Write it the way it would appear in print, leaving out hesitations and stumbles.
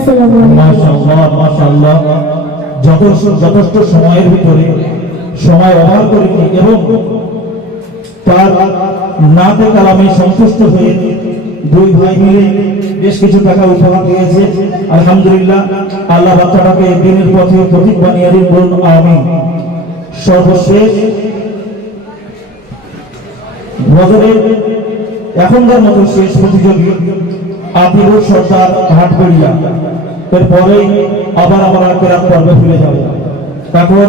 আসসালামু আলাইকুম। মাশাআল্লাহ মাশাআল্লাহ, যথেষ্ট সময়ের ভিতরে সময় ব্যবহার করেনি এবং তার নাতে কালামে সন্তুষ্ট হয়ে দুই ভাই মিলে বেশ কিছু টাকা উপহার দিয়েছে। আলহামদুলিল্লাহ, আল্লাহ বাচ্চাটাকে দিনের পথে প্রতীক বানিয়ে দিন, বলুন আমিন। সর্বশেষ বদরের এখনকার মতো শেষ প্রতিযোগী আতিবুর সর্দার হাটগড়িয়া। এরপরে আবার আমরা কেরাত পর্বে ফিরে যাব। এখন